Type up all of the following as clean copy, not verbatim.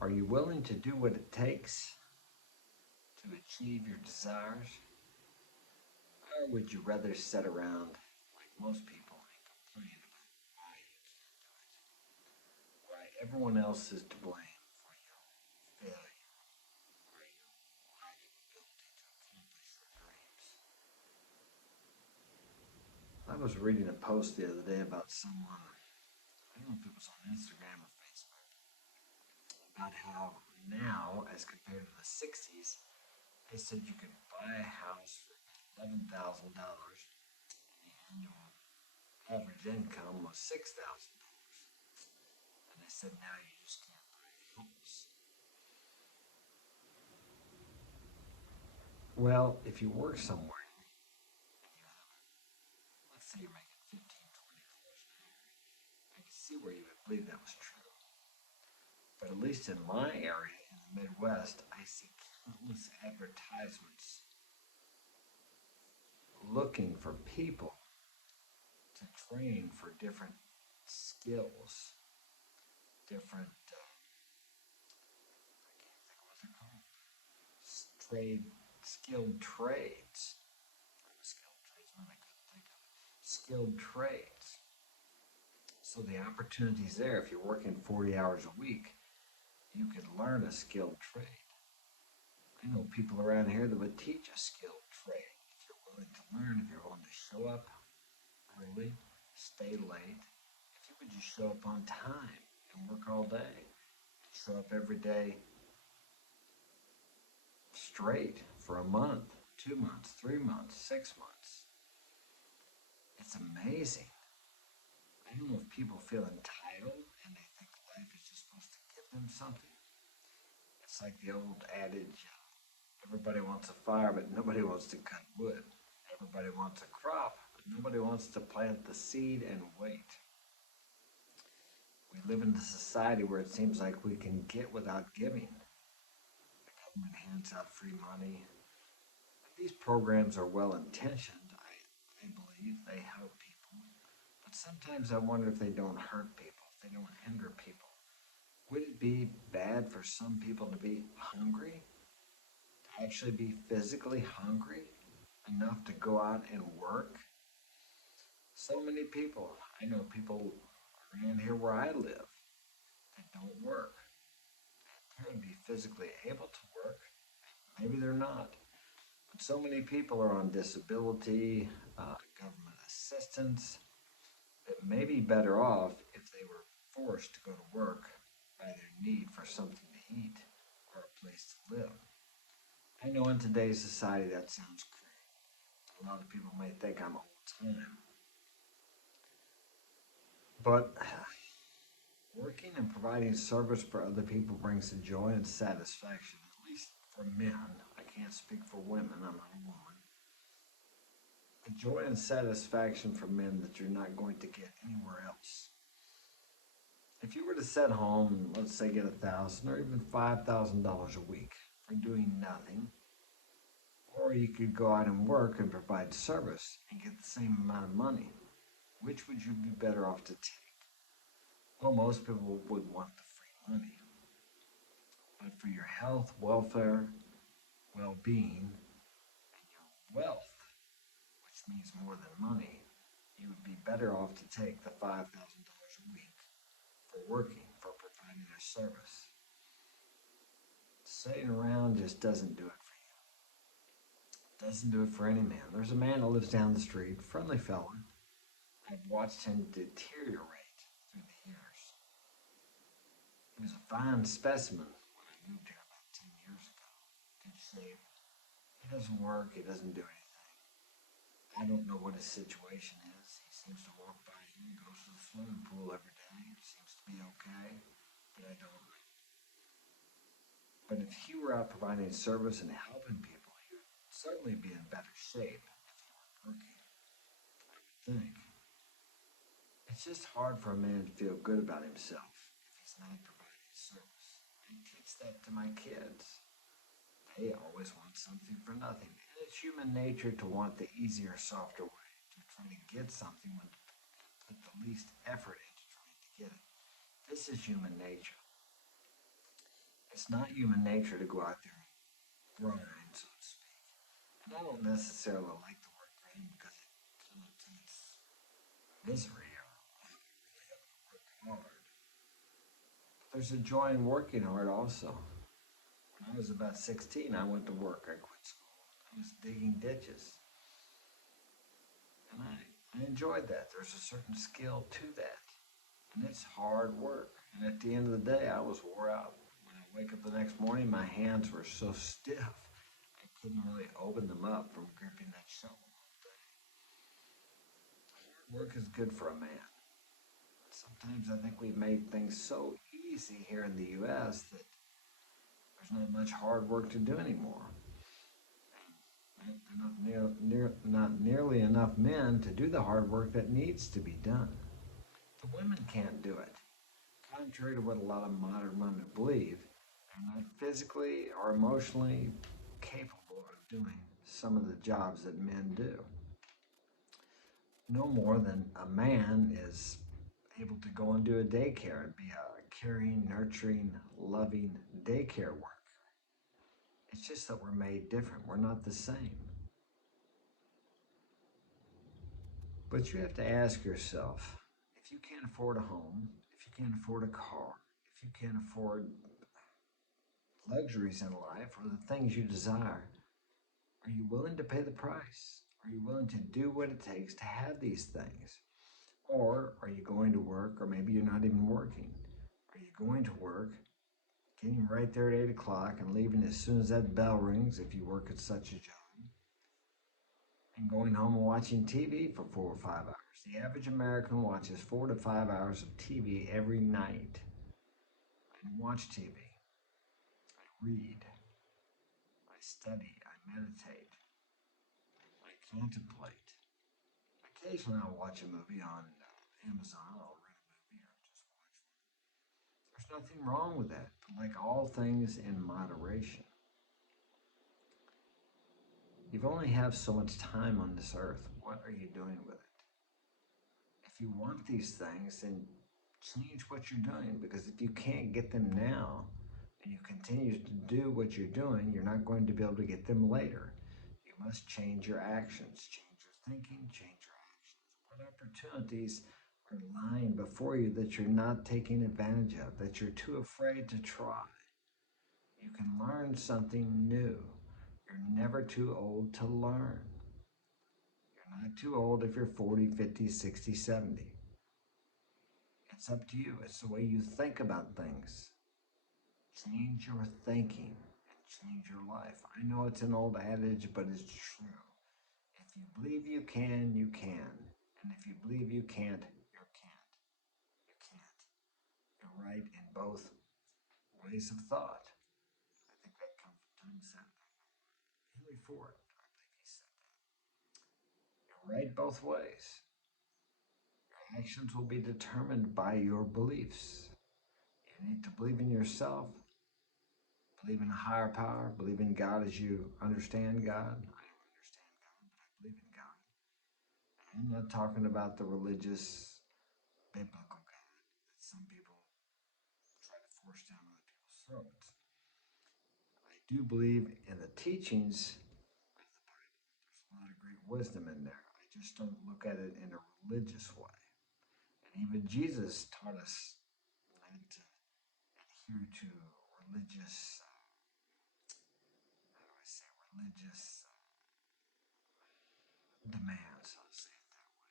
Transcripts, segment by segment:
Are you willing to do what it takes to achieve your desires? Or would you rather sit around like most people and complain about why you can't do it? Why everyone else is to blame for your failure or your lack of ability to accomplish your dreams? I was reading a post the other day about someone, I don't know if it was on Instagram or Facebook, about how now, as compared to the 60s, they said you could buy a house for $11,000 and the annual average income was $6,000. And they said now you just can't buy a house. Well, if you work somewhere and you have, let's say you're making 15, $20 an hour, I can see where you would believe that was true. But at least in my area in the Midwest, I see countless advertisements looking for people to train for different skills, different, I can't think of what they're called, skilled trades. Skilled tradesman, I couldn't think of it. Skilled trades. So the opportunity's there. If you're working 40 hours a week, you could learn a skilled trade. I know people around here that would teach a skilled trade. If you're willing to learn, if you're willing to show up early, stay late, if you would just show up on time and work all day, show up every day straight for a month, 2 months, 3 months, 6 months. It's amazing. I don't know if people feel entitled and they think life is just supposed to give them something. It's like the old adage, everybody wants a fire, but nobody wants to cut wood. Everybody wants a crop, but nobody wants to plant the seed and wait. We live in a society where it seems like we can get without giving. The government hands out free money. These programs are well intentioned. I believe they help people. But sometimes I wonder if they don't hurt people, if they don't hinder people. Would it be bad for some people to be hungry? To actually be physically hungry enough to go out and work? So many people, I know people around here where I live that don't work. They appear to be physically able to work. Maybe they're not. But so many people are on disability, government assistance, that may be better off if they were forced to go to work by their need for something to eat or a place to live. I know in today's society that sounds cruel. A lot of people may think I'm old time. But working and providing service for other people brings joy and satisfaction, at least for men. I can't speak for women, I'm not a woman. A joy and satisfaction for men that you're not going to get anywhere else. If you were to sit home and let's say get $1,000 or even $5,000 a week for doing nothing, or you could go out and work and provide service and get the same amount of money, which would you be better off to take? Well, most people would want the free money. But for your health, welfare, well-being, and your wealth, which means more than money, you would be better off to take the $5,000 a week for working, for providing a service. Sitting around just doesn't do it for you. Doesn't do it for any man. There's a man that lives down the street, friendly fella. I've watched him deteriorate through the years. He was a fine specimen when I moved here about 10 years ago. Good shape. He doesn't work. He doesn't do anything. I don't know what his situation is. He seems to walk by here and goes to the swimming pool every day. It seems to be okay, but I don't know. But if he were out providing service and helping people, he would certainly be in better shape if he were working, I would think. It's just hard for a man to feel good about himself if he's not providing service. I teach that to my kids. They always want something for nothing. And it's human nature to want the easier, softer way, to try to get something when to put the least effort into trying to get it. This is human nature. It's not human nature to go out there and grind, so to speak. And I don't necessarily like the word grind because it connotates misery or really hard. There's a joy in working hard also. When I was about 16, I went to work. I quit school. I was digging ditches. And I enjoyed that. There's a certain skill to that. And it's hard work. And at the end of the day, I was wore out. When I wake up the next morning, my hands were so stiff, I couldn't really open them up from gripping that shovel. Hard work is good for a man. Sometimes I think we've made things so easy here in the U.S. that there's not much hard work to do anymore. Not nearly enough men to do the hard work that needs to be done. The women can't do it. Contrary to what a lot of modern women believe, they're not physically or emotionally capable of doing some of the jobs that men do. No more than a man is able to go and do a daycare and be a caring, nurturing, loving daycare worker. It's just that we're made different. We're not the same. But you have to ask yourself, if you can't afford a home, if you can't afford a car, if you can't afford luxuries in life or the things you desire, are you willing to pay the price? Are you willing to do what it takes to have these things? Or are you going to work, or maybe you're not even working? Are you going to work, getting right there at 8 o'clock and leaving as soon as that bell rings if you work at such a job, and going home and watching TV for 4 or 5 hours? The average American watches 4 to 5 hours of TV every night. I watch TV. I read. I study. I meditate. I contemplate. Occasionally I'll watch a movie on Amazon. I'll rent a movie or just watch one. There's nothing wrong with that. But like all things in moderation. You've only have so much time on this earth. What are you doing with it? If you want these things, then change what you're doing, because if you can't get them now and you continue to do what you're doing, you're not going to be able to get them later. You must change your actions, change your thinking, change your actions. What opportunities are lying before you that you're not taking advantage of, that you're too afraid to try? You can learn something new. You're never too old to learn. You're not too old if you're 40, 50, 60, 70. It's up to you. It's the way you think about things. Change your thinking and change your life. I know it's an old adage, but it's true. If you believe you can, you can. And if you believe you can't, you can't. You can't. You're right in both ways of thought. I think that comes from Thomas Henry Ford. I believe he said that. You're right both ways. Your actions will be determined by your beliefs. You need to believe in yourself, believe in a higher power, believe in God as you understand God. I don't understand God, but I believe in God. I'm not talking about the religious, biblical God that some people try to force down other people's throats. I do believe in the teachings of the Bible. There's a lot of great wisdom in there. I just don't look at it in a religious way. And even Jesus taught us not to adhere to religious, how do I say, religious demands. I'll say it that way.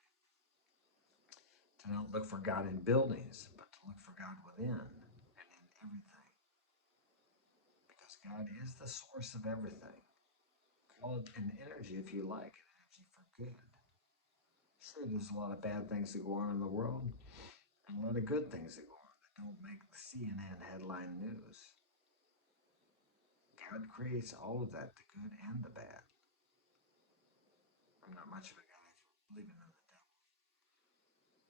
To not look for God in buildings, but to look for God within and in everything. Because God is the source of everything. Call it an energy if you like, an energy for good. Sure, there's a lot of bad things that go on in the world, and a lot of good things that go on that don't make CNN headline news. God creates all of that, the good and the bad. I'm not much of a guy for believing in the devil.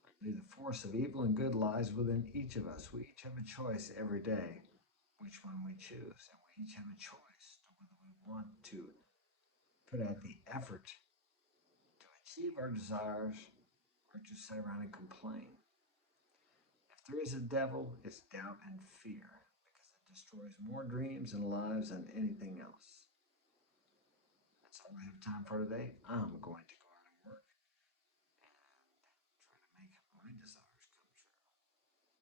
I believe the force of evil and good lies within each of us. We each have a choice every day which one we choose, and we each have a choice to whether we want to put out the effort to achieve our desires or to sit around and complain. If there is a devil, it's doubt and fear, because it destroys more dreams and lives than anything else. That's all I have time for today. I'm going to